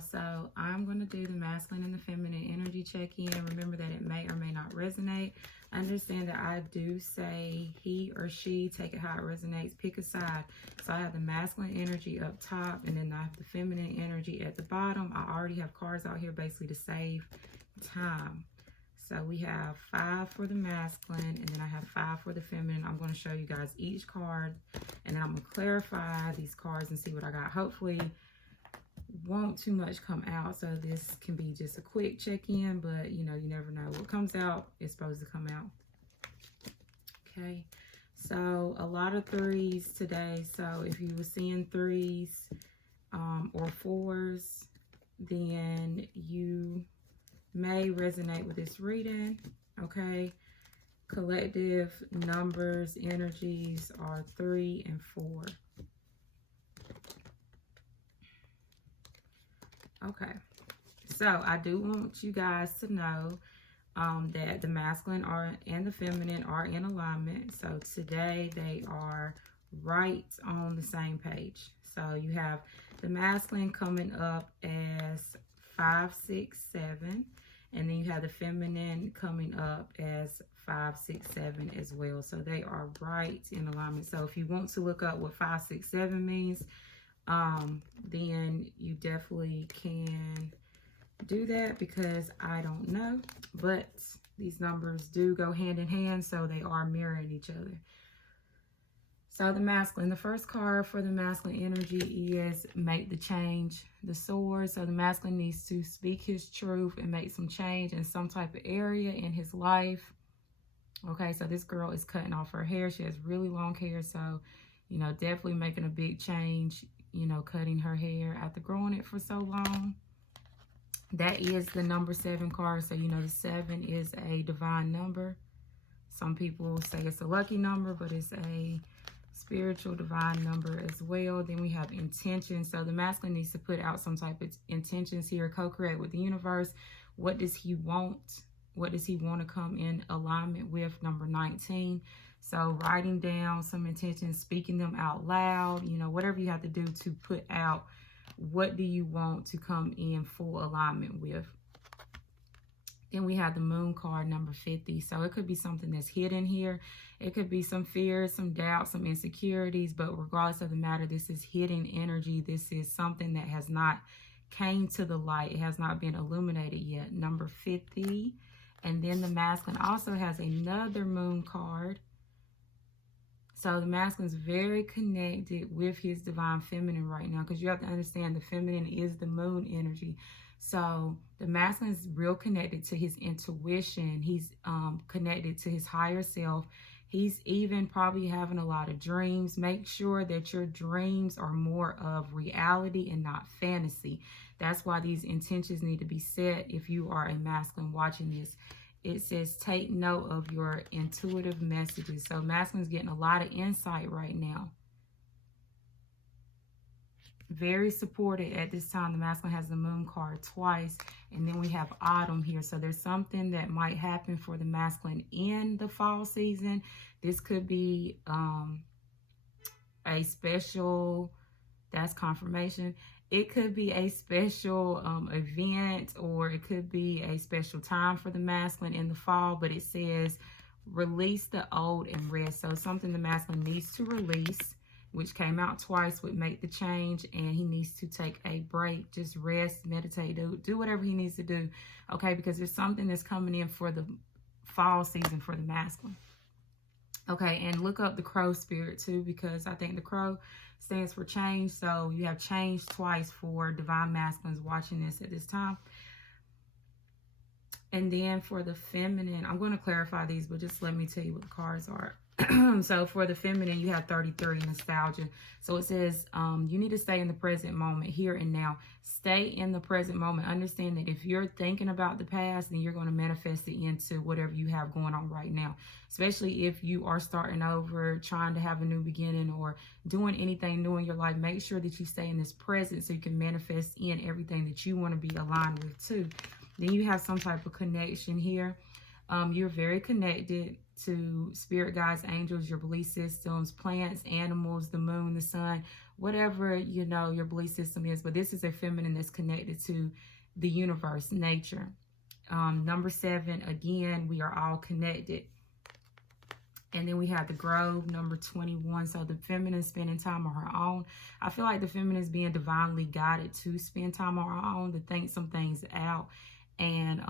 y'all. So I'm going to do the masculine and the feminine energy check-in. Remember that it may or may not resonate. Understand that I do say he or she, take it how it resonates, pick a side. So I have the masculine energy up top, and then I have the feminine energy at the bottom. I already have cards out here basically to save time. So we have 5 for the masculine, and then I have 5 for the feminine. I'm going to show you guys each card, and then I'm going to clarify these cards and see what I got. Hopefully, won't too much come out, so this can be just a quick check-in, but you know, you never know. What comes out is supposed to come out. Okay, so a lot of 3s today. So if you were seeing 3s or 4s, then you may resonate with this reading. Okay, collective numbers, energies are 3 and 4. Okay, so I do want you guys to know that the masculine and the feminine are in alignment. So today they are right on the same page. So you have the masculine coming up as 5, 6, 7. And then you have the feminine coming up as 5, 6, 7 as well. So they are right in alignment. So if you want to look up what 5, 6, 7 means, then you definitely can do that, because I don't know. But these numbers do go hand in hand, so they are mirroring each other. So the masculine, the first card for the masculine energy is make the change, the sword. So the masculine needs to speak his truth and make some change in some type of area in his life. Okay, so this girl is cutting off her hair. She has really long hair, so, you know, definitely making a big change, you know, cutting her hair after growing it for so long. That is the number 7 card. So, you know, the 7 is a divine number. Some people say it's a lucky number, but it's a spiritual divine number as well. Then we have intention. So the masculine needs to put out some type of intentions here, co-create with the universe. What does he want? What does he want to come in alignment with? Number 19. So writing down some intentions, speaking them out loud, you know, whatever you have to do to put out, what do you want to come in full alignment with? Then we have the moon card, number 50. So it could be something that's hidden here. It could be some fears, some doubts, some insecurities, but regardless of the matter, this is hidden energy. This is something that has not came to the light. It has not been illuminated yet. Number 50. And then the masculine also has another moon card. So the masculine is very connected with his divine feminine right now, because you have to understand the feminine is the moon energy. So the masculine is real connected to his intuition. He's connected to his higher self. He's even probably having a lot of dreams. Make sure that your dreams are more of reality and not fantasy. That's why these intentions need to be set. If you are a masculine watching this, it says take note of your intuitive messages. So masculine's getting a lot of insight right now. Very supported at this time. The masculine has the moon card twice, and then we have autumn here. So there's something that might happen for the masculine in the fall season. This could be a special, that's confirmation. It could be a special event, or it could be a special time for the masculine in the fall, but it says release the old and rest. So something the masculine needs to release, which came out twice, would make the change, and he needs to take a break, just rest, meditate, do whatever he needs to do, okay, because there's something that's coming in for the fall season for the masculine. Okay, and look up the crow spirit too, because I think the crow stands for change. So you have change twice for divine masculines watching this at this time. And then for the feminine, I'm going to clarify these, but just let me tell you what the cards are. So for the feminine, you have 33, nostalgia. So it says you need to stay in the present moment, here and now. Stay in the present moment. Understand that if you're thinking about the past, then you're going to manifest it into whatever you have going on right now. Especially if you are starting over, trying to have a new beginning, or doing anything new in your life. Make sure that you stay in this present so you can manifest in everything that you want to be aligned with too. Then you have some type of connection here. You're very connected to spirit guides, angels, your belief systems, plants, animals, the moon, the sun, whatever, you know, your belief system is. But this is a feminine that's connected to the universe, nature. Number 7, again, we are all connected. And then we have the Grove, number 21. So the feminine spending time on her own. I feel like the feminine is being divinely guided to spend time on her own, to think some things out. And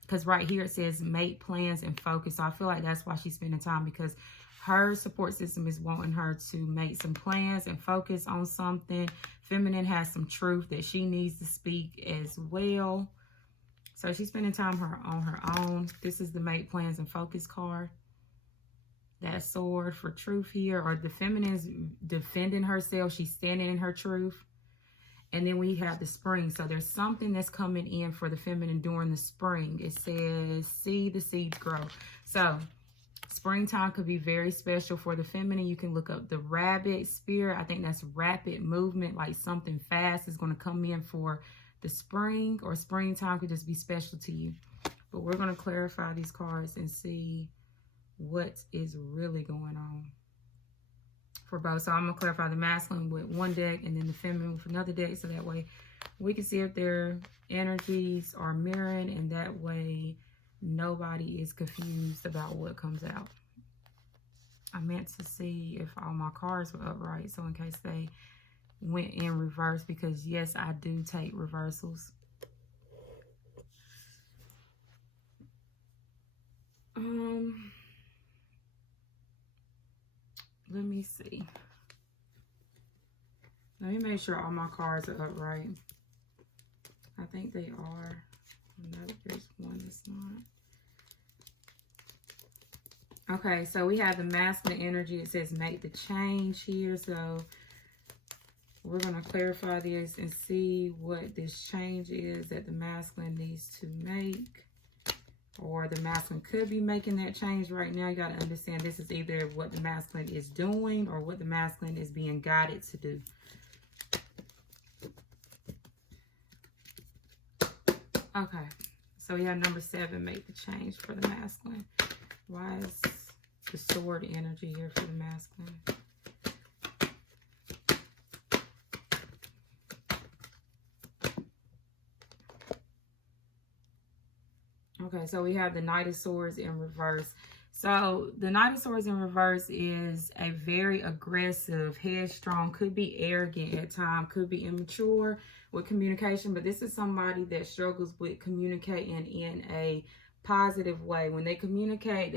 because right here it says make plans and focus. So I feel like that's why she's spending time, because her support system is wanting her to make some plans and focus on something. Feminine has some truth that she needs to speak as well. So she's spending time on her own. This is the make plans and focus card. That sword for truth here, or the feminine's defending herself. She's standing in her truth. And then we have the spring. So there's something that's coming in for the feminine during the spring. It says, see the seeds grow. So springtime could be very special for the feminine. You can look up the rabbit spirit. I think that's rapid movement, like something fast is going to come in for the spring, or springtime could just be special to you. But we're going to clarify these cards and see what is really going on for both. So I'm going to clarify the masculine with one deck and then the feminine with another deck, so that way we can see if their energies are mirroring, and that way nobody is confused about what comes out. I meant to see if all my cards were upright, so in case they went in reverse, because yes, I do take reversals. Let me see. Let me make sure all my cards are upright. I think they are. No, there's one that's not. Okay, so we have the masculine energy. It says make the change here. So we're going to clarify this and see what this change is that the masculine needs to make. Or the masculine could be making that change right now. You got to understand this is either what the masculine is doing or what the masculine is being guided to do. Okay, so we have number 7, make the change for the masculine. Why is the sword energy here for the masculine? Okay, so we have the Knight of Swords in reverse. So the Knight of Swords in reverse is a very aggressive, headstrong, could be arrogant at times, could be immature with communication, but this is somebody that struggles with communicating in a positive way. When they communicate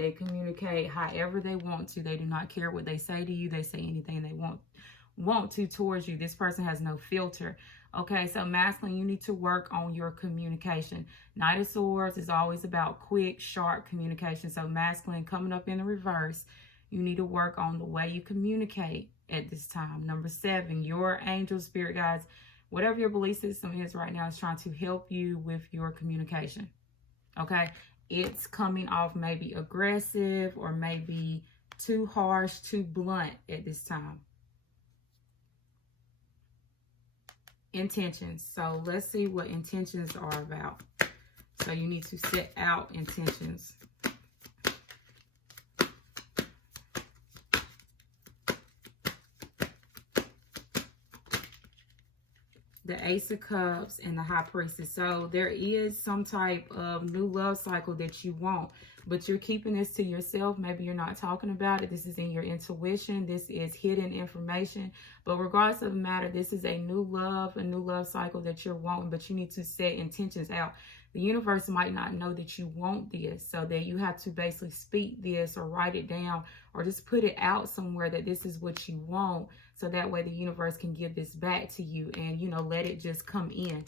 however they want to. They do not care what they say to you. They say anything they want to towards you. This person has no filter. Okay, so masculine, you need to work on your communication. Knight of Swords is always about quick, sharp communication. So masculine coming up in the reverse, you need to work on the way you communicate at this time. Number 7, your angel, spirit guides, whatever your belief system is right now is trying to help you with your communication. Okay, it's coming off maybe aggressive or maybe too harsh, too blunt at this time. Intentions. So let's see what intentions are about. So you need to set out intentions. The Ace of Cups and the High Priestess. So there is some type of new love cycle that you want, but you're keeping this to yourself. Maybe you're not talking about it. This is in your intuition. This is hidden information. But regardless of the matter, this is a new love cycle that you're wanting, but you need to set intentions out. The universe might not know that you want this, so that you have to basically speak this or write it down or just put it out somewhere that this is what you want, so that way the universe can give this back to you and, you know, let it just come in.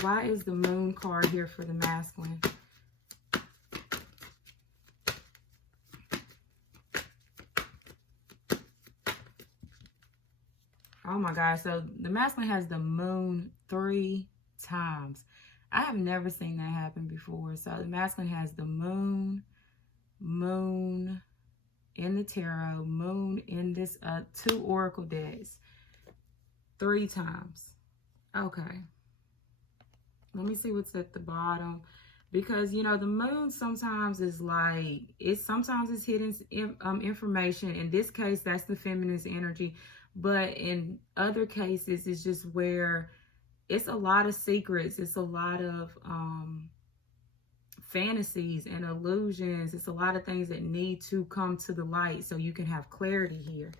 Why is the Moon card here for the masculine? Oh my God. So the masculine has the Moon 3 times. I have never seen that happen before. So the masculine has the Moon in the tarot, Moon in this 2 oracle decks 3 times. Okay. Let me see what's at the bottom. Because, you know, the moon sometimes is like, sometimes it's hidden information. In this case, that's the feminine's energy. But in other cases, it's just where it's a lot of secrets. It's a lot of fantasies and illusions. It's a lot of things that need to come to the light so you can have clarity here.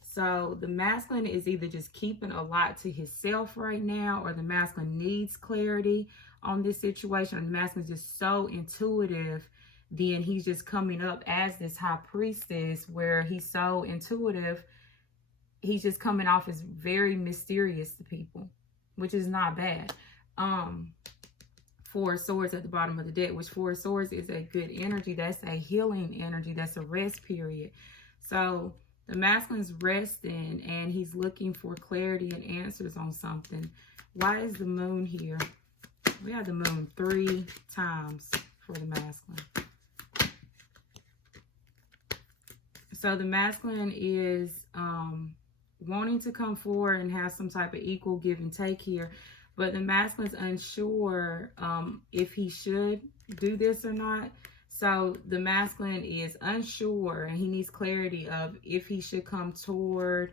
So the masculine is either just keeping a lot to himself right now, or the masculine needs clarity on this situation. Or the masculine is just so intuitive, then he's just coming up as this high priestess where he's so intuitive. He's just coming off as very mysterious to people, which is not bad. Four of Swords at the bottom of the deck, which Four of Swords is a good energy. That's a healing energy. That's a rest period. So the masculine's resting and he's looking for clarity and answers on something. Why is the moon here? We have the moon 3 times for the masculine. So the masculine is wanting to come forward and have some type of equal give and take here. But the masculine's unsure if he should do this or not. So the masculine is unsure and he needs clarity of if he should come toward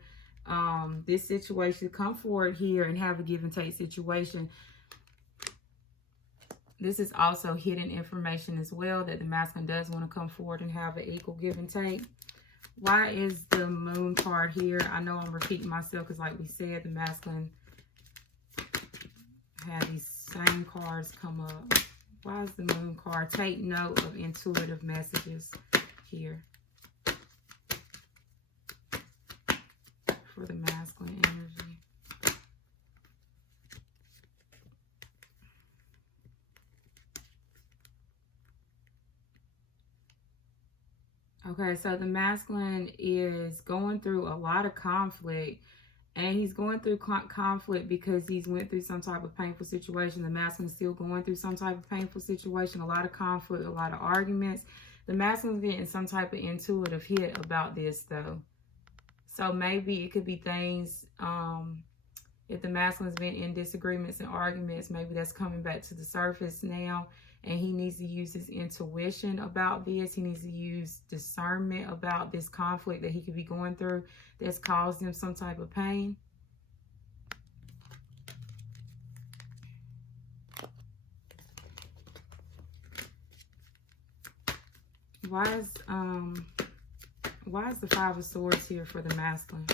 this situation, come forward here and have a give and take situation. This is also hidden information as well, that the masculine does want to come forward and have an equal give and take. Why is the moon card here? I know I'm repeating myself because like we said, the masculine had these same cards come up. Why is the moon card? Take note of intuitive messages here for the masculine energy. Okay, so the masculine is going through a lot of conflict. And he's going through conflict because he's went through some type of painful situation. The masculine is still going through some type of painful situation. A lot of conflict, a lot of arguments. The masculine is getting some type of intuitive hit about this, though. So maybe it could be things, if the masculine's been in disagreements and arguments, maybe that's coming back to the surface now. And he needs to use his intuition about this. He needs to use discernment about this conflict that he could be going through that's caused him some type of pain. Why is the Five of Swords here for the masculine?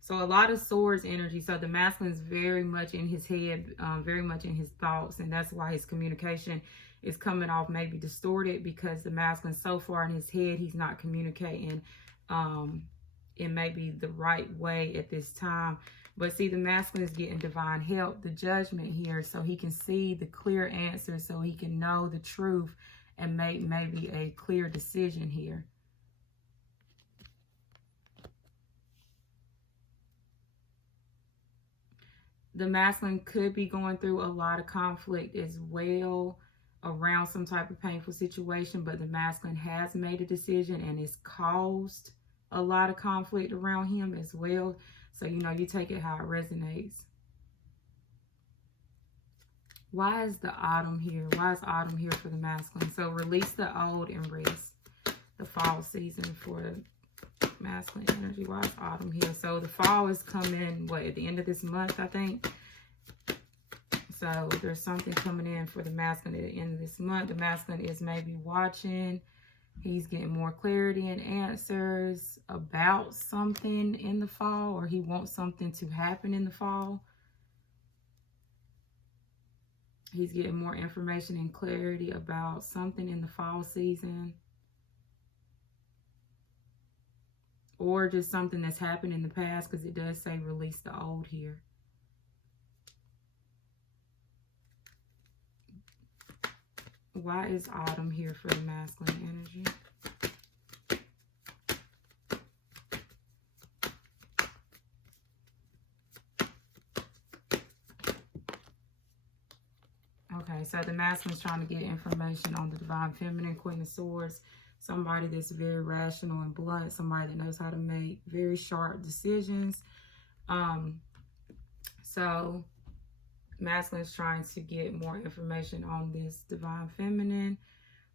So a lot of swords energy. So the masculine is very much in his head, very much in his thoughts. And that's why his communication is coming off maybe distorted, because the masculine so far in his head, he's not communicating in maybe the right way at this time. But see, the masculine is getting divine help, the judgment here, so he can see the clear answer, so he can know the truth and make maybe a clear decision here. The masculine could be going through a lot of conflict as well around some type of painful situation, but the masculine has made a decision and it's caused a lot of conflict around him as well. So, you know, you take it how it resonates. Why is the autumn here? Why is autumn here for the masculine? So release the old and rest. The fall season for masculine energy. Why is autumn here? So the fall is coming, what, at the end of this month, I think. So there's something coming in for the masculine at the end of this month. The masculine is maybe watching. He's getting more clarity and answers about something in the fall, or he wants something to happen in the fall. He's getting more information and clarity about something in the fall season. Or just something that's happened in the past, because it does say release the old here. Why is autumn here for the masculine energy? Okay, so the masculine's trying to get information on the divine feminine, Queen of Swords. Somebody that's very rational and blunt. Somebody that knows how to make very sharp decisions. So Masculine is trying to get more information on this divine feminine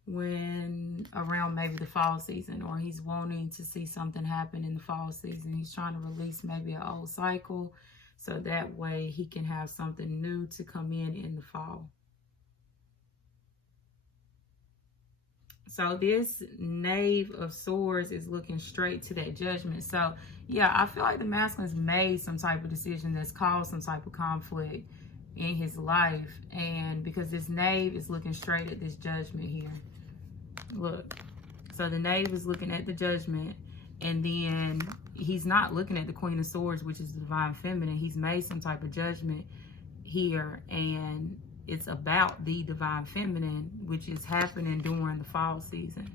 when around maybe the fall season, or he's wanting to see something happen in the fall season. He's trying to release maybe an old cycle so that way he can have something new to come in the fall. So this Knave of Swords is looking straight to that Judgment. So yeah, I feel like the masculine's made some type of decision that's caused some type of conflict in his life. And because this Knave is looking straight at this Judgment here. Look, so the Knave is looking at the Judgment, and then he's not looking at the Queen of Swords, which is the divine feminine. He's made some type of judgment here, and it's about the divine feminine, which is happening during the fall season.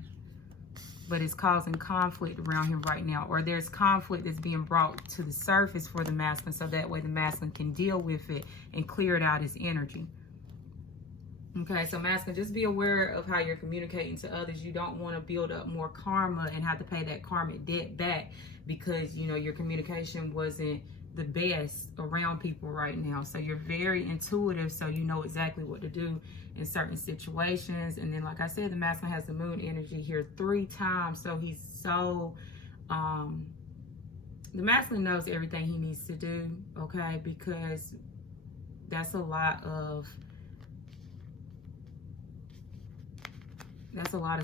But it's causing conflict around him right now, or there's conflict that's being brought to the surface for the masculine, so that way the masculine can deal with it and clear it out his energy. Okay, so masculine, just be aware of how you're communicating to others. You don't want to build up more karma and have to pay that karmic debt back because, you know, your communication wasn't the best around people right now. So you're very intuitive, so you know exactly what to do in certain situations. And then, like I said, the masculine has the moon energy here 3 times. So he's so, the masculine knows everything he needs to do, okay, because that's a lot of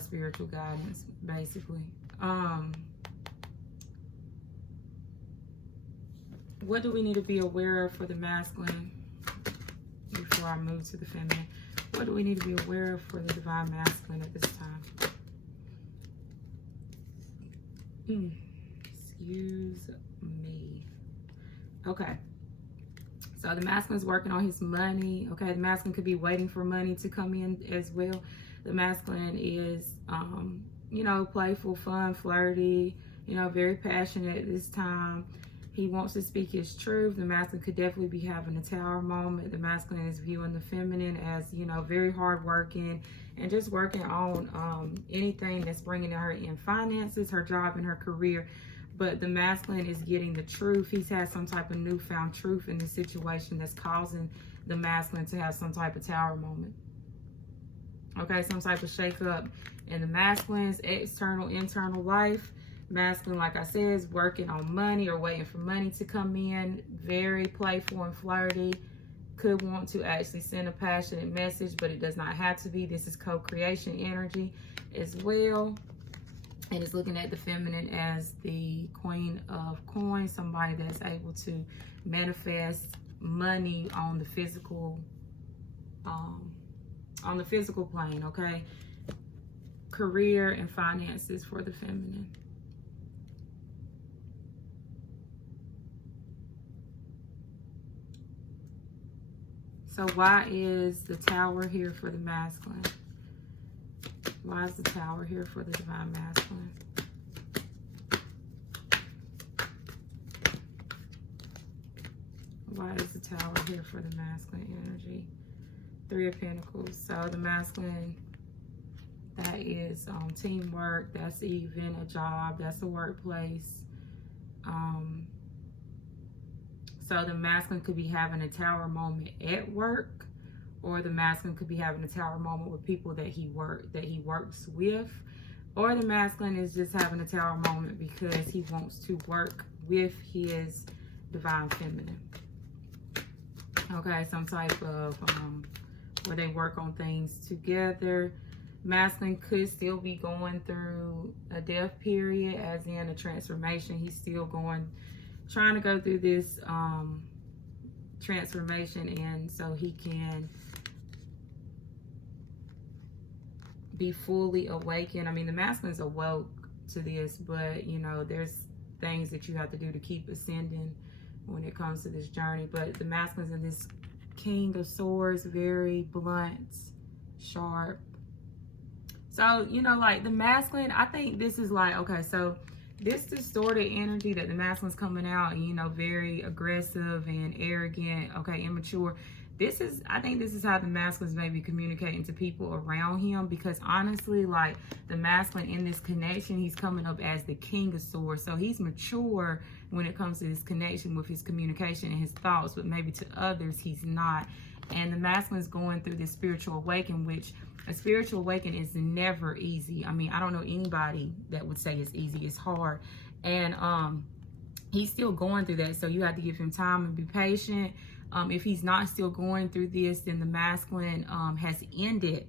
spiritual guidance, basically. What do we need to be aware of for the masculine before I move to the feminine? What do we need to be aware of for the divine masculine at this time? Excuse me. Okay. So the masculine's working on his money. Okay, the masculine could be waiting for money to come in as well. The masculine is, you know, playful, fun, flirty, you know, very passionate at this time. He wants to speak his truth. The masculine could definitely be having a Tower moment. The masculine is viewing the feminine as, you know, very hardworking and just working on anything that's bringing her in finances, her job, and her career. But the masculine is getting the truth. He's had some type of newfound truth in the situation that's causing the masculine to have some type of Tower moment. Okay, some type of shake-up in the masculine's external, internal life. Masculine, like I said, is working on money or waiting for money to come in. Very playful and flirty. Could want to actually send a passionate message, but it does not have to be. This is co-creation energy as well. And it's looking at the feminine as the Queen of Coins, somebody that's able to manifest money on the physical plane, okay? Career and finances for the feminine. So why is the Tower here for the masculine? Why is the Tower here for the divine masculine? Why is the Tower here for the masculine energy? 3 of Pentacles. So the masculine, that is teamwork. That's even a job. That's a workplace. So the masculine could be having a Tower moment at work, or the masculine could be having a Tower moment with people that he works with, or the masculine is just having a Tower moment because he wants to work with his divine feminine. Okay, some type of where they work on things together. Masculine could still be going through a death period, as in a transformation. He's still trying to go through this transformation, and so he can be fully awakened. I mean, the masculine's awoke to this, but you know, there's things that you have to do to keep ascending when it comes to this journey. But the masculine's in this King of Swords, very blunt, sharp. So, you know, like the masculine, I think this is like, okay, so this distorted energy that the masculine's coming out, and, you know, very aggressive and arrogant, okay, immature. I think this is how the masculine's maybe communicating to people around him, because honestly, like the masculine in this connection, he's coming up as the King of Swords. So he's mature when it comes to this connection with his communication and his thoughts, but maybe to others, he's not. And the masculine is going through this spiritual awakening, which a spiritual awakening is never easy. I mean, I don't know anybody that would say it's easy. It's hard. And he's still going through that. So you have to give him time and be patient. If he's not still going through this, then the masculine has ended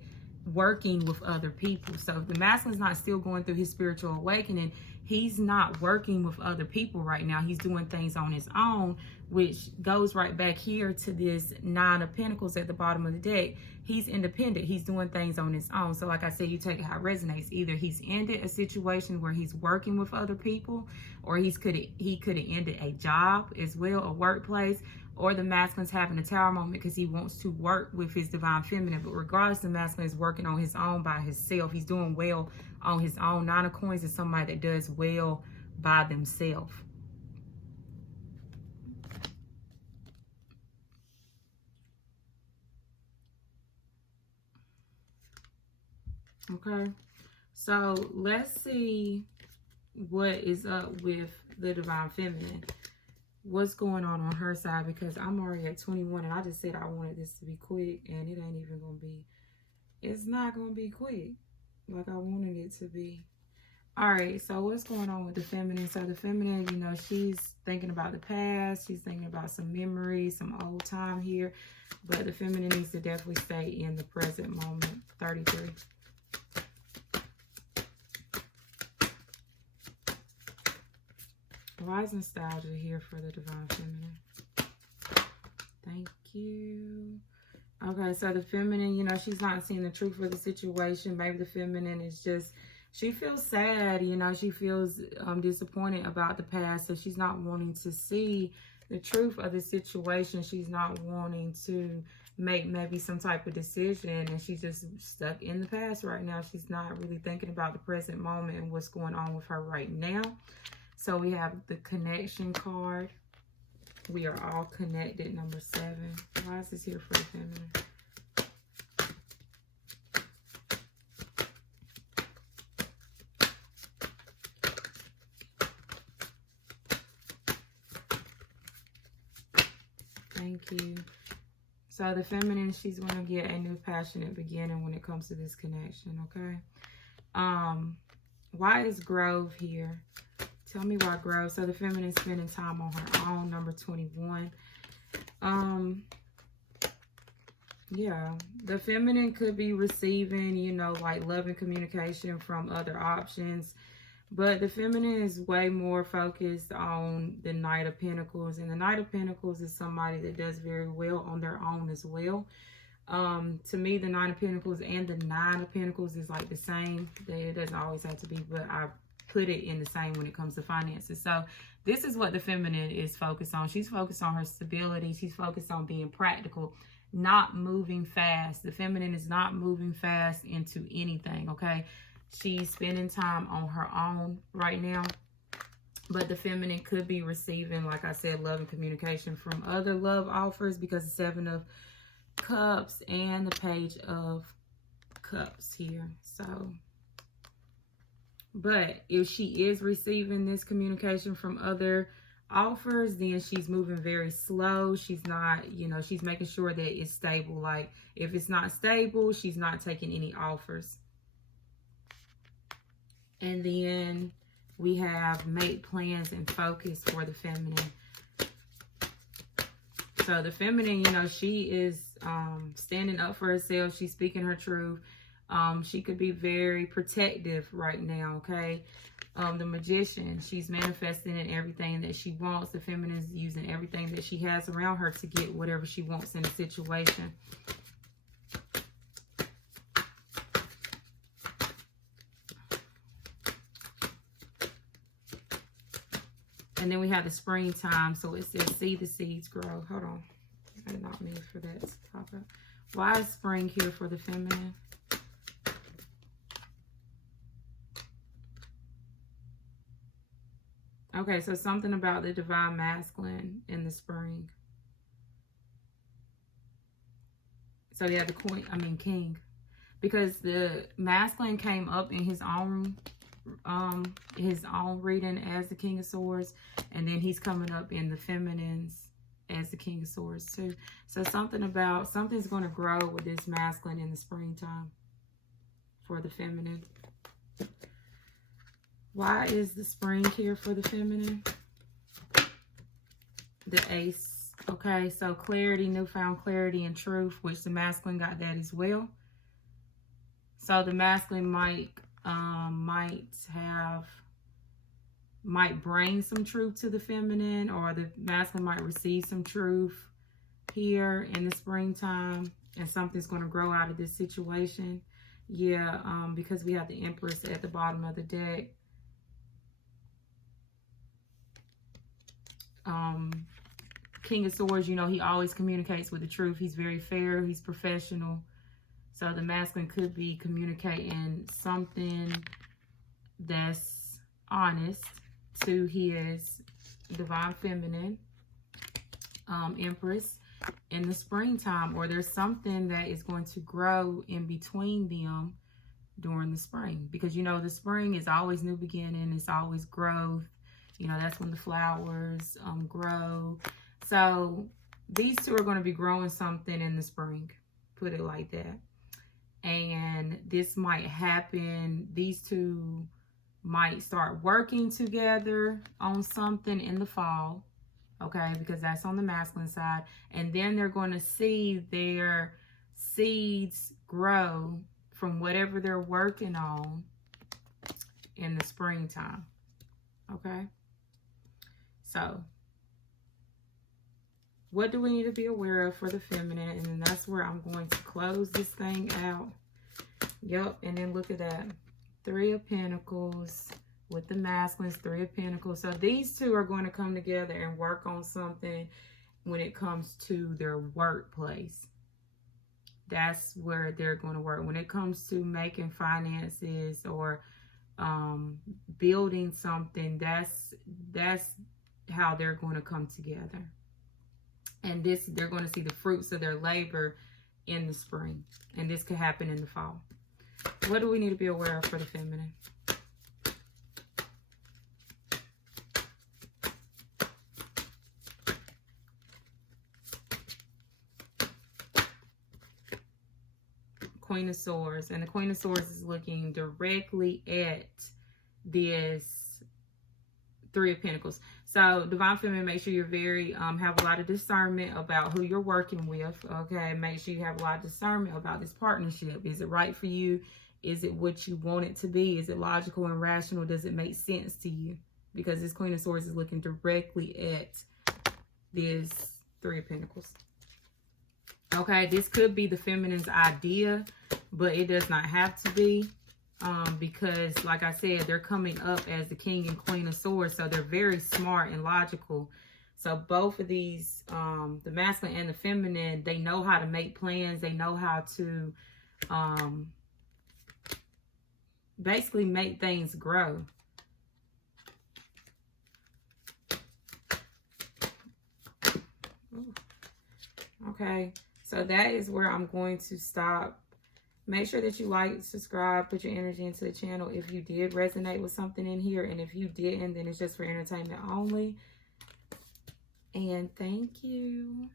working with other people. So if the masculine is not still going through his spiritual awakening, he's not working with other people right now. He's doing things on his own, which goes right back here to this 9 of Pentacles at the bottom of the deck. He's independent. He's doing things on his own. So like I said, you take it how it resonates. Either he's ended a situation where he's working with other people, or he could have ended a job as well, a workplace, or the masculine's having a tower moment because he wants to work with his divine feminine. But regardless, the masculine is working on his own by himself. He's doing well on his own. 9 of Coins is somebody that does well by themselves. Okay, so let's see what is up with the divine feminine. What's going on her side, because I'm already at 21 and I just said I wanted this to be quick, and it ain't even gonna be, it's not gonna be quick like I wanted it to be. All right, so what's going on with the feminine? So the feminine, you know, she's thinking about the past. She's thinking about some memories, some old time here, but the feminine needs to definitely stay in the present moment. 33. Why is nostalgia here for the divine feminine? Thank you. Okay, so the feminine, you know, she's not seeing the truth of the situation. Maybe the feminine is just, she feels sad, you know, she feels disappointed about the past. So she's not wanting to see the truth of the situation. She's not wanting to make maybe some type of decision, and she's just stuck in the past right now. She's not really thinking about the present moment and what's going on with her right now. So we have the connection card. We are all connected, number 7. Why is this here for the feminine? Thank you. So the feminine, she's going to get a new passionate beginning when it comes to this connection, okay? Why is Grove here? Tell me why Grove. So the feminine is spending time on her own, number 21. Yeah, the feminine could be receiving, you know, like love and communication from other options. But the feminine is way more focused on the Knight of Pentacles. And the Knight of Pentacles is somebody that does very well on their own as well. To me, the 9 of Pentacles and the 9 of Pentacles is like the same. It doesn't always have to be, but I put it in the same when it comes to finances. So this is what the feminine is focused on. She's focused on her stability. She's focused on being practical, not moving fast. The feminine is not moving fast into anything, okay? She's spending time on her own right now. But the feminine could be receiving, like I said, love and communication from other love offers, because the 7 of Cups and the Page of Cups here. So, but if she is receiving this communication from other offers, then she's moving very slow. She's not, you know, she's making sure that it's stable. Like if it's not stable, she's not taking any offers. And then we have make plans and focus for the feminine. So the feminine, you know, she is standing up for herself. She's speaking her truth. She could be very protective right now, okay? The Magician, she's manifesting in everything that she wants. The feminine is using everything that she has around her to get whatever she wants in a situation. And then we have the springtime. So it says, see the seeds grow. Hold on. I did not mean for that to pop up. Why is spring here for the feminine? Okay, so something about the divine masculine in the spring. So yeah, the king. Because the masculine came up in his own reading as the King of Swords, and then he's coming up in the feminine's as the King of Swords too. So something's going to grow with this masculine in the springtime for the feminine. Why is the spring here for the feminine? The Ace. Okay, so clarity, newfound clarity and truth, which the masculine got that as well. So the masculine might bring some truth to the feminine, or the masculine might receive some truth here in the springtime, and something's going to grow out of this situation. Yeah, because we have the Empress at the bottom of the deck. King of Swords, you know, he always communicates with the truth. He's very fair. He's professional. So the masculine could be communicating something that's honest to his divine feminine, Empress, in the springtime. Or there's something that is going to grow in between them during the spring. Because, you know, the spring is always new beginning. It's always growth. You know, that's when the flowers grow. So these two are going to be growing something in the spring. Put it like that. And this might happen. These two might start working together on something in the fall. Okay, because that's on the masculine side. And then they're going to see their seeds grow from whatever they're working on in the springtime. Okay. So, what do we need to be aware of for the feminine? And then that's where I'm going to close this thing out. Yep, and then look at that. 3 of Pentacles with the masculines, 3 of Pentacles. So these two are going to come together and work on something when it comes to their workplace. That's where they're going to work. When it comes to making finances or building something, that's how they're going to come together. And they're going to see the fruits of their labor in the spring. And this could happen in the fall. What do we need to be aware of for the feminine? Queen of Swords. And the Queen of Swords is looking directly at this 3 of Pentacles. So, Divine Feminine, make sure you're have a lot of discernment about who you're working with, okay? Make sure you have a lot of discernment about this partnership. Is it right for you? Is it what you want it to be? Is it logical and rational? Does it make sense to you? Because this Queen of Swords is looking directly at this 3 of Pentacles. Okay, this could be the feminine's idea, but it does not have to be. Because, like I said, they're coming up as the King and Queen of Swords, so they're very smart and logical. So both of these, the masculine and the feminine, they know how to make plans. They know how to basically make things grow. Ooh. Okay, so that is where I'm going to stop. Make sure that you like, subscribe, put your energy into the channel if you did resonate with something in here. And if you didn't, then it's just for entertainment only. And thank you.